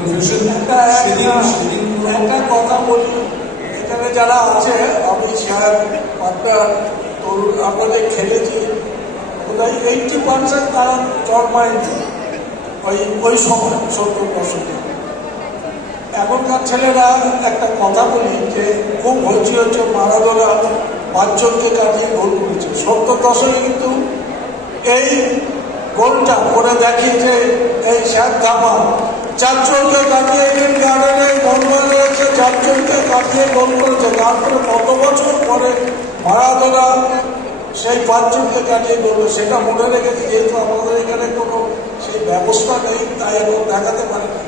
Confusion. একটা কথা বলি, এখানে যারা আছে, আমি স্যার আপনার তরুণ আমরা যে খেলেছি বোধহয় 80% তারা জন্মায়নি ওই সময় 70 দশকে। এখনকার ছেলেরা একটা কথা বলি যে খুব হচ্ছে মারাদোনা 5 জনকে কাটিয়ে গোল করেছে 70 দশকে, কিন্তু এই গোলটা করে দেখিয়েছে এই শ্যাম থাপা 4 জনকে কাটিয়ে ইডেন গার্ডেনে গোল করেছে, 4 জনকে কাটিয়ে গোল করেছে। তারপরে কত বছর পরে মারাদোনা সেই 5 জনকে কাটিয়ে গোল, সেটা মনে রেখেছে। যেহেতু আমাদের এখানে কোনো সেই ব্যবস্থা নেই তাই এখন দেখাতে পারে না।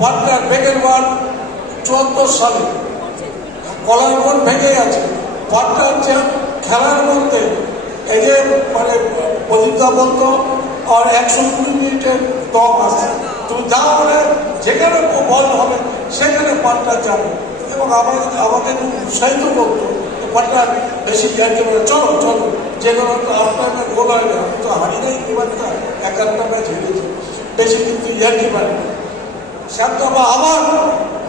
পাটনার বেগেরবার 74 সালে কলার বোন ভেঙে গেছে। পাটনার যে খেলার মধ্যে এই যে মানে প্রদীপদা বলতো আর 120 মিনিটের দম আছে, তুমি যাও বলে যেখানে বল হবে সেখানে পাটনার যাবে, এবং আমাকে খুব উৎসাহিত করতো। পাটনার বেশি ইয়ার্কি বলে চলো চলো, যে কোনো আপনার গোল হয় না, আমি তো হারি নাই এবারটা, 1-1টা ম্যাচ হেরেছি, বেশি কিন্তু ইয়ার্কি পারে। শ্যামদাবা আবার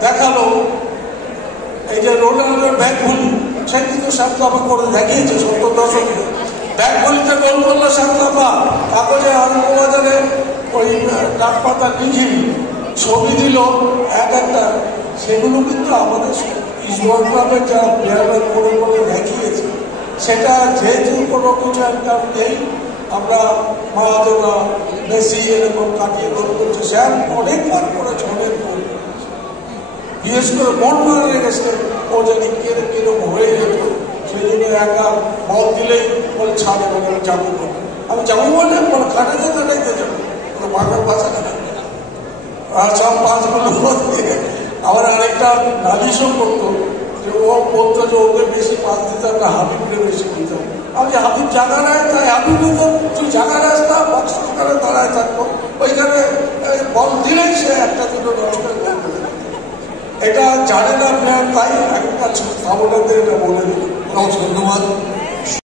দেখালো এই যে রোনাল্ডোর ব্যাগ ভুলি, সে কিন্তু শ্যামদাবা করে দেখিয়েছে 70 দশকে। ব্যাগ ভুলিতে গোল করলো শ্যামদাবা, কাগজে আনন্দবাজারে ওই ডাক পাতা লিখি ছবি দিল একটা, সেগুলো কিন্তু আমাদের ইস্টবেঙ্গল ক্লাবের যারা প্লেয়াররা করে করে দেখিয়েছে। সেটা যেহেতু কোনো কিছু একটা নেই, আমরা মারাদোনা মেসি এরকম কাটিয়ে গোল করছে। স্যার অনেকবার করেছে, অনেক গোল, বিশেষ করে মনমারা লেগেছে ও যদি কিরকম হয়ে যেত, সেই জন্য একা বল দিলেই বলে ছাড়ে, বলে যাবো, আমি যাবো বলে বলে কাটাতে কাটাইতে যাবো, বাংলার ভাষা কাটাতে আর সব 5 গুলো দিয়ে। আবার আরেকটা নালিশও করতো যে ও বলতো যে ওকে বেশি পাস দিতে আমরা হাবিবকে বেশি দিতাম। আমি হাবিব জায়গা নেয় তাই হাবিব দিত, তুই জায়গা নেস না, বক্স ওখানে দাঁড়ায় থাকতো, ওইখানে বল দিলেই সে 1-2 নষ্ট করে। এটা জানে না প্লেয়ার, তাই এখনকার সামলাদের এটা বলে দিল। ধন্যবাদ।